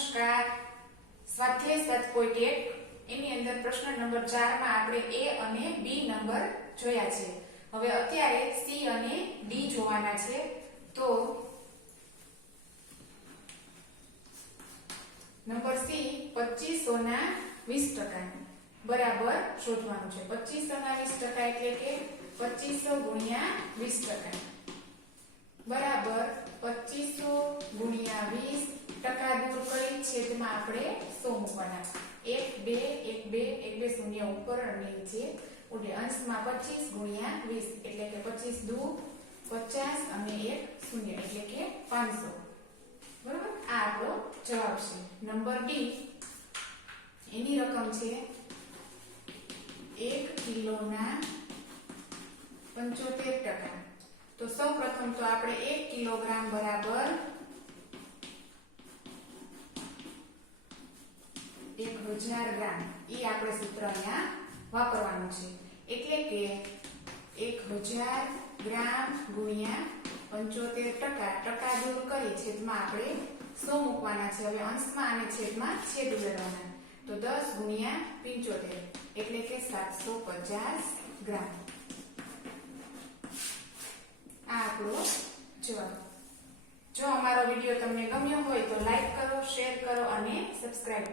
નમસ્કાર. સ્વાધ્યાય 7.1 એની અંદર પ્રશ્ન નંબર 4 માં આપણે A અને B નંબર જોયા છે. હવે અત્યારે C અને D જોવાના છે. તો નંબર C 2500 ના 20% બરાબર શોધવાનું છે. 2500 ના 20% એટલે કે 2500 ગુણ્યા 20% બરાબર 2500 ગુણ્યા 20 ટકા દૂર કરી છેદમાં આપણે 100 મૂકવાના. 1 2 1 2 1 2 શૂન્ય ઉપર અને નીચે ઉડે. અંશમાં 25 ગુણ્યા 20 એટલે કે 25 દુ 50 અને 1 શૂન્ય એટલે કે 500. બરાબર, આ આપણો જવાબ છે. નંબર D એની રકમ છે 1 કિલોના 75%. તો સૌપ્રથમ તો આપણે 1 કિલોગ્રામ બરાબર 1000 ગ્રામ એ આપણે સૂત્ર અહીંયા વાપરવાનું છે. એટલે કે 1000 ગ્રામ ગુણ્યા 75%. ટકા દૂર કરી છેદમાં આપણે 100 મૂકવાના છે. હવે અંશમાં અને છેદમાં છેદ ઉમેરવાના. તો 10 ગુણ્યા 75 એટલે કે 750 ગ્રામ. આ આપણો જવાબ. જો અમારો વિડીયો તમને ગમ્યો હોય તો લાઈક કરો, શેર કરો અને સબસ્ક્રાઇબ